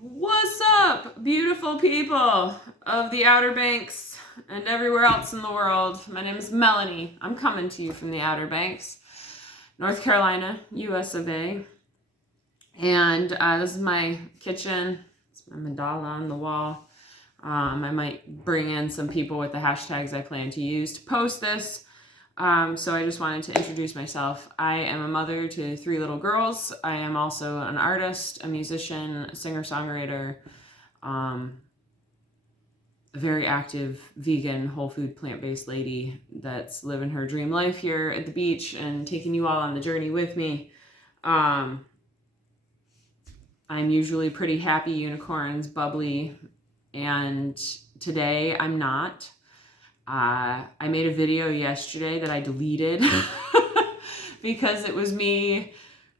What's up, beautiful people of the Outer Banks and everywhere else in the world? My name is Melanie. I'm coming to you from the Outer Banks, North Carolina, US of A. And this is my kitchen. It's my mandala on the wall. I might bring in some people with the hashtags I plan to use to post this. So I just wanted to introduce myself. I am a mother to 3 little girls. I am also an artist, a musician, a singer-songwriter, a very active vegan, whole food, plant-based lady that's living her dream life here at the beach and taking you all on the journey with me. I'm usually pretty happy, unicorns, bubbly, and today I'm not. I made a video yesterday that I deleted because it was me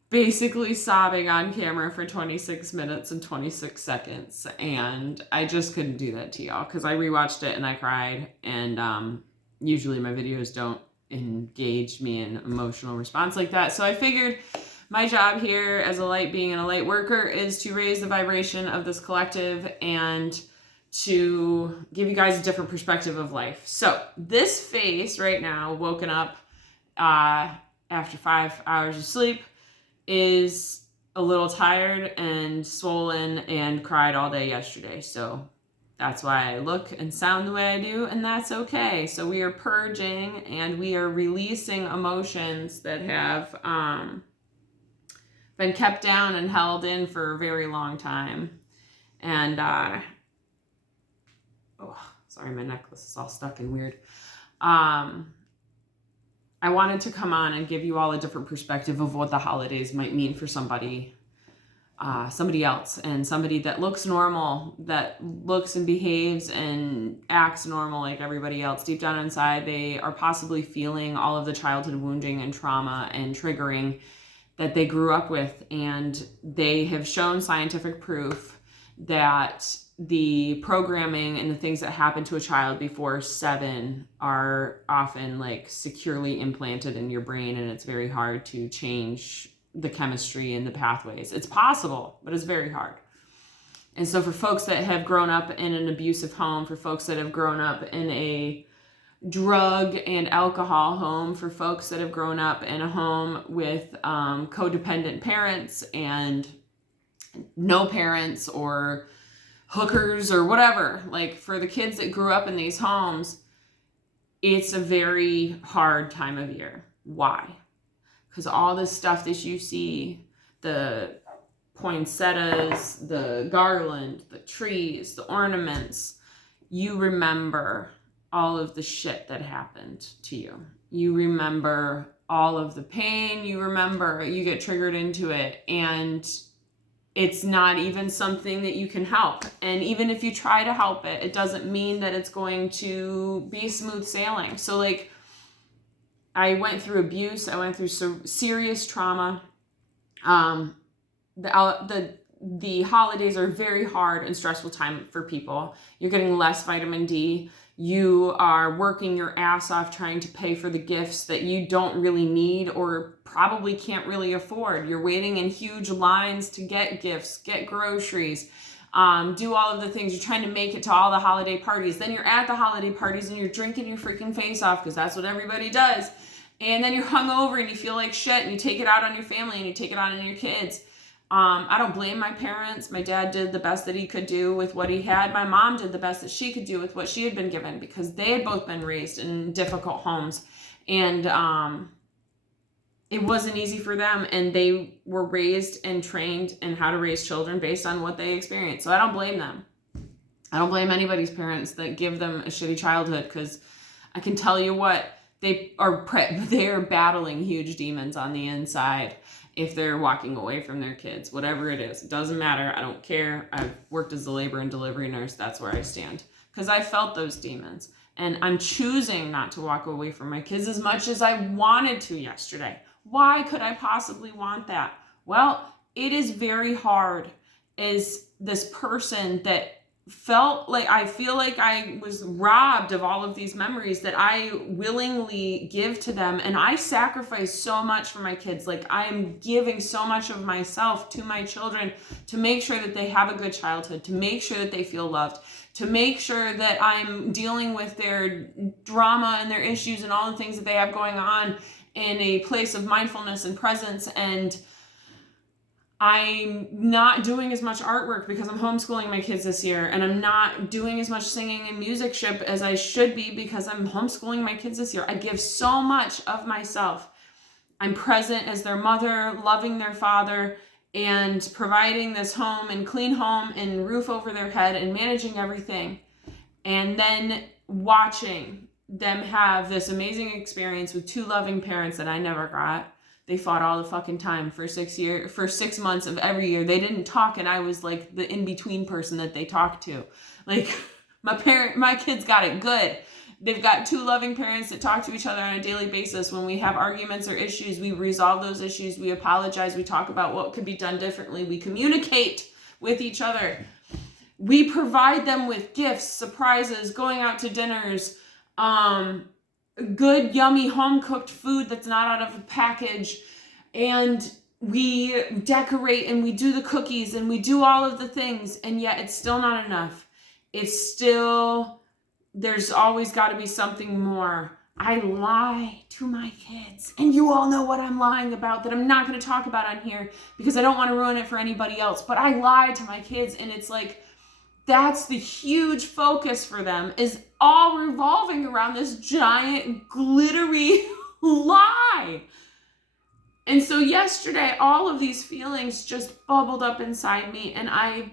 basically sobbing on camera for 26 minutes and 26 seconds. And I just couldn't do that to y'all because I rewatched it and I cried. And usually my videos don't engage me in emotional response like that. So I figured my job here as a light being and a light worker is to raise the vibration of this collective and to give you guys a different perspective of life. So this face right now, woken up after 5 hours of sleep, is a little tired and swollen and cried all day yesterday. So that's why I look and sound the way I do, and that's okay. So we are purging and we are releasing emotions that have been kept down and held in for a very long time. And oh, sorry, my necklace is all stuck and weird. I wanted to come on and give you all a different perspective of what the holidays might mean for somebody else, and somebody that looks normal, that looks and behaves and acts normal like everybody else. Deep down inside, they are possibly feeling all of the childhood wounding and trauma and triggering that they grew up with, and they have shown scientific proof that the programming and the things that happen to a child before 7 are often like securely implanted in your brain, and it's very hard to change the chemistry and the pathways. It's possible, but it's very hard. And so for folks that have grown up in an abusive home, for folks that have grown up in a drug and alcohol home, for folks that have grown up in a home with codependent parents and no parents or hookers or whatever, like for the kids that grew up in these homes, it's a very hard time of year. Why? Because all this stuff that you see, the poinsettias, the garland, the trees, the ornaments, you remember all of the shit that happened to you. You remember all of the pain. You remember, you get triggered into it, and it's not even something that you can help. And even if you try to help it, it doesn't mean that it's going to be smooth sailing. So like, I went through abuse. I went through serious trauma. The holidays are a very hard and stressful time for people. You're getting less vitamin D. You are working your ass off trying to pay for the gifts that you don't really need or probably can't really afford. You're waiting in huge lines to get gifts, get groceries, do all of the things. You're trying to make it to all the holiday parties. Then you're at the holiday parties and you're drinking your freaking face off because that's what everybody does. And then you're hungover and you feel like shit, and you take it out on your family and you take it out on your kids. I don't blame my parents. My dad did the best that he could do with what he had. My mom did the best that she could do with what she had been given, because they had both been raised in difficult homes. And it wasn't easy for them. And they were raised and trained in how to raise children based on what they experienced. So I don't blame them. I don't blame anybody's parents that give them a shitty childhood, because I can tell you what, they are battling huge demons on the inside. If they're walking away from their kids, whatever it is, it doesn't matter. I don't care. I've worked as a labor and delivery nurse. That's where I stand, because I felt those demons, and I'm choosing not to walk away from my kids as much as I wanted to yesterday. Why could I possibly want that? Well, it is very hard as this person that I feel like I was robbed of all of these memories that I willingly give to them. And I sacrifice so much for my kids. Like, I am giving so much of myself to my children to make sure that they have a good childhood, to make sure that they feel loved, to make sure that I'm dealing with their drama and their issues and all the things that they have going on in a place of mindfulness and presence. And I'm not doing as much artwork because I'm homeschooling my kids this year, and I'm not doing as much singing and musicship as I should be because I'm homeschooling my kids this year. I give so much of myself. I'm present as their mother, loving their father, and providing this home and clean home and roof over their head and managing everything. And then watching them have this amazing experience with two loving parents that I never got. They fought all the fucking time for 6 months of every year. They didn't talk, and I was like the in-between person that they talked to. Like, my kids got it good. They've got two loving parents that talk to each other on a daily basis. When we have arguments or issues, we resolve those issues. We apologize. We talk about what could be done differently. We communicate with each other. We provide them with gifts, surprises, going out to dinners, good, yummy, home-cooked food that's not out of a package. And we decorate and we do the cookies and we do all of the things. And yet it's still not enough. There's always got to be something more. I lie to my kids. And you all know what I'm lying about that I'm not going to talk about on here because I don't want to ruin it for anybody else. But I lie to my kids, and it's like, that's the huge focus for them, is all revolving around this giant glittery lie. And so yesterday, all of these feelings just bubbled up inside me, and I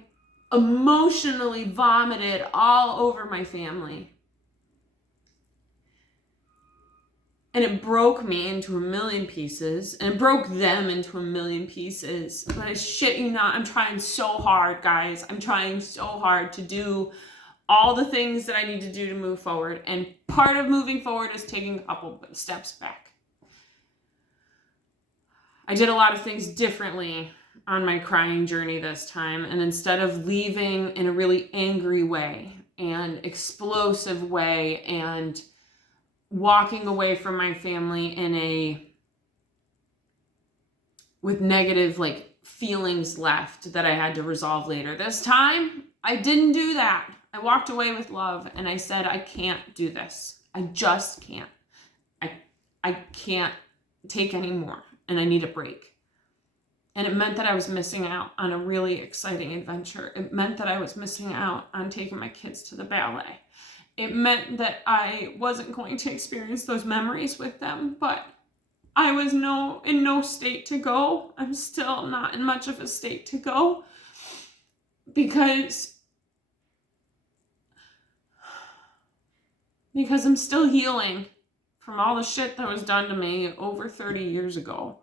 emotionally vomited all over my family. And it broke me into a million pieces, and it broke them into a million pieces. But I shit you not, I'm trying so hard, guys. I'm trying so hard to do all the things that I need to do to move forward. And part of moving forward is taking a couple steps back. I did a lot of things differently on my crying journey this time. And instead of leaving in a really angry way and explosive way and walking away from my family with negative feelings left that I had to resolve later, this time I didn't do that. I walked away with love, and I said, I can't do this. I just can't. I can't take any more, and I need a break. And it meant that I was missing out on a really exciting adventure. It meant that I was missing out on taking my kids to the ballet. It meant that I wasn't going to experience those memories with them, but I was in no state to go. I'm still not in much of a state to go because I'm still healing from all the shit that was done to me over 30 years ago.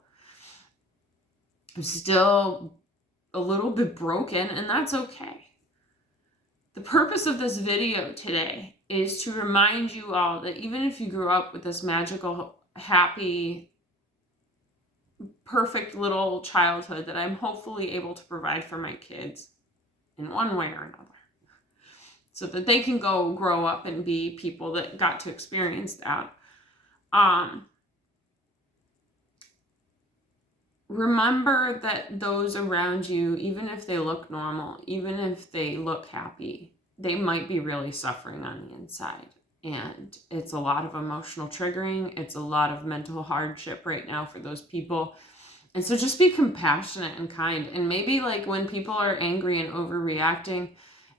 I'm still a little bit broken, and that's okay. The purpose of this video today is to remind you all that even if you grew up with this magical, happy, perfect little childhood that I'm hopefully able to provide for my kids in one way or another, so that they can go grow up and be people that got to experience that. Remember that those around you, even if they look normal, even if they look happy, they might be really suffering on the inside. And it's a lot of emotional triggering. It's a lot of mental hardship right now for those people. And so just be compassionate and kind. And maybe when people are angry and overreacting,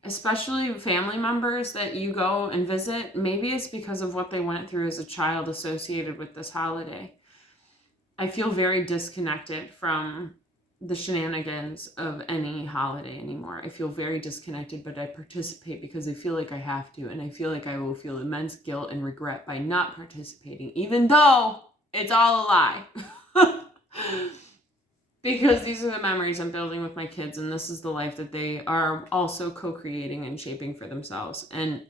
especially family members that you go and visit, maybe it's because of what they went through as a child associated with this holiday. I feel very disconnected from the shenanigans of any holiday anymore. I feel very disconnected, but I participate because I feel like I have to, and I feel like I will feel immense guilt and regret by not participating, even though it's all a lie. Because these are the memories I'm building with my kids, and this is the life that they are also co-creating and shaping for themselves. And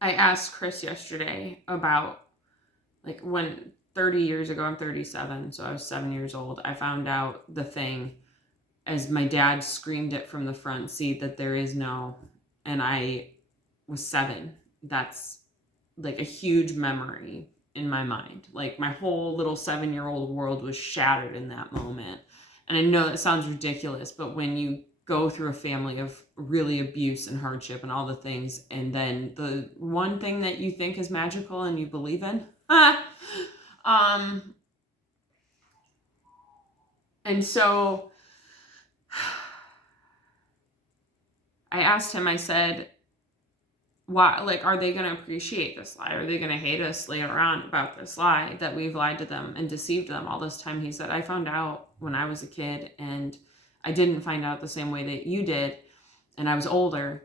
I asked Chris yesterday about when 30 years ago, I'm 37, so I was 7 years old, I found out the thing as my dad screamed it from the front seat that there is no, and I was 7. That's like a huge memory in my mind. Like my whole little 7-year-old world was shattered in that moment. And I know that sounds ridiculous, but when you go through a family of really abuse and hardship and all the things, and then the one thing that you think is magical and you believe in, and so I asked him, I said, why, like, are they going to appreciate this lie? Are they going to hate us later on about this lie that we've lied to them and deceived them all this time? He said, I found out when I was a kid, and I didn't find out the same way that you did. And I was older,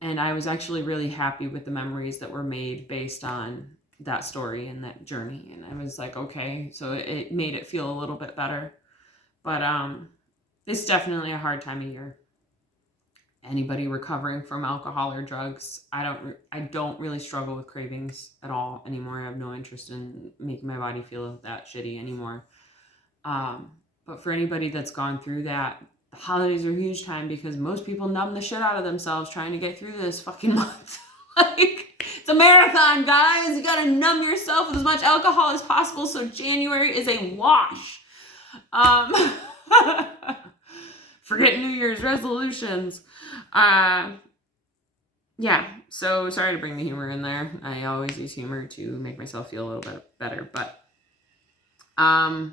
and I was actually really happy with the memories that were made based on that story and that journey. And I was like, okay, so it made it feel a little bit better. But it's definitely a hard time of year. Anybody recovering from alcohol or drugs, I don't really struggle with cravings at all anymore. I have no interest in making my body feel that shitty anymore. But for anybody that's gone through that, the holidays are a huge time because most people numb the shit out of themselves trying to get through this fucking month. Like, it's a marathon, guys. You gotta numb yourself with as much alcohol as possible so January is a wash. Forget New Year's resolutions. Yeah, so sorry to bring the humor in there. I always use humor to make myself feel a little bit better, but I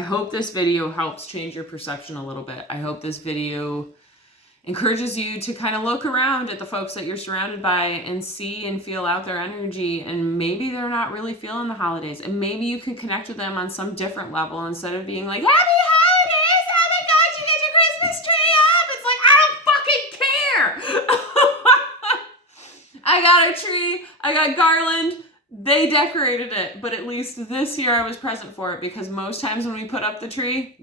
hope this video helps change your perception a little bit. I hope this video encourages you to kind of look around at the folks that you're surrounded by and see and feel out their energy, and maybe they're not really feeling the holidays, and maybe you can connect with them on some different level instead of being like, happy holidays, oh my god, you get your Christmas tree up. It's like, I don't fucking care. I got a tree, I got garland, they decorated it, but at least this year I was present for it, because most times when we put up the tree,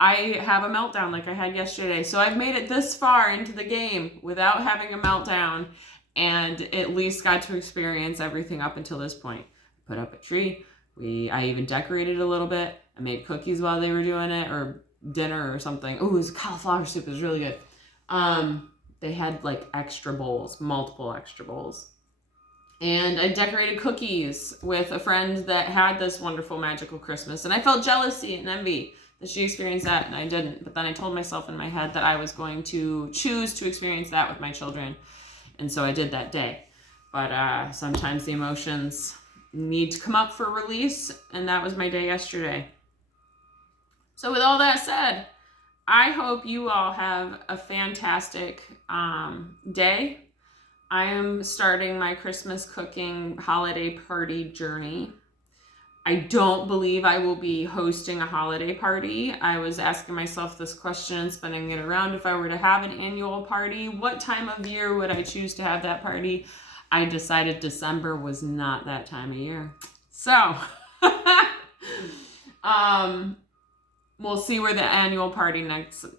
I have a meltdown like I had yesterday. So I've made it this far into the game without having a meltdown, and at least got to experience everything up until this point. Put up a tree. I even decorated a little bit. I made cookies while they were doing it, or dinner or something. Oh, it was cauliflower soup. It was really good. They had like extra bowls, multiple extra bowls. And I decorated cookies with a friend that had this wonderful magical Christmas. And I felt jealousy and envy that she experienced that and I didn't. But then I told myself in my head that I was going to choose to experience that with my children. And so I did that day. But sometimes the emotions need to come up for release. And that was my day yesterday. So with all that said, I hope you all have a fantastic day. I am starting my Christmas cooking holiday party journey. I don't believe I will be hosting a holiday party. I was asking myself this question and spinning it around. If I were to have an annual party, what time of year would I choose to have that party? I decided December was not that time of year. So, we'll see where the annual party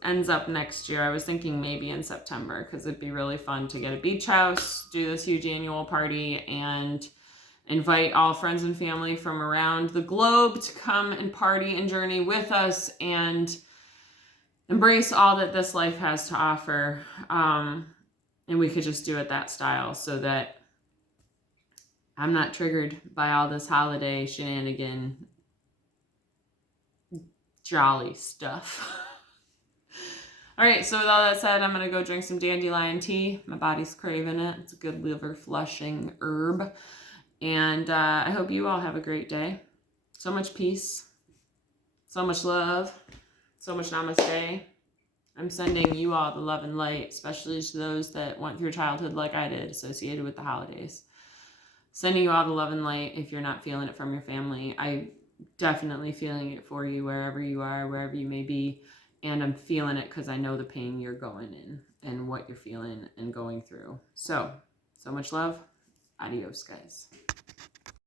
ends up next year. I was thinking maybe in September, because it'd be really fun to get a beach house, do this huge annual party, and invite all friends and family from around the globe to come and party and journey with us and embrace all that this life has to offer. And we could just do it that style, so that I'm not triggered by all this holiday shenanigan jolly stuff. All right, so with all that said, I'm going to go drink some dandelion tea. My body's craving it. It's a good liver flushing herb. And I hope you all have a great day. So much peace, so much love, so much namaste. I'm sending you all the love and light, especially to those that went through childhood like I did, associated with the holidays. Sending you all the love and light if you're not feeling it from your family. I definitely feeling it for you wherever you are, wherever you may be. And I'm feeling it because I know the pain you're going in and what you're feeling and going through. So much love. Adios, guys.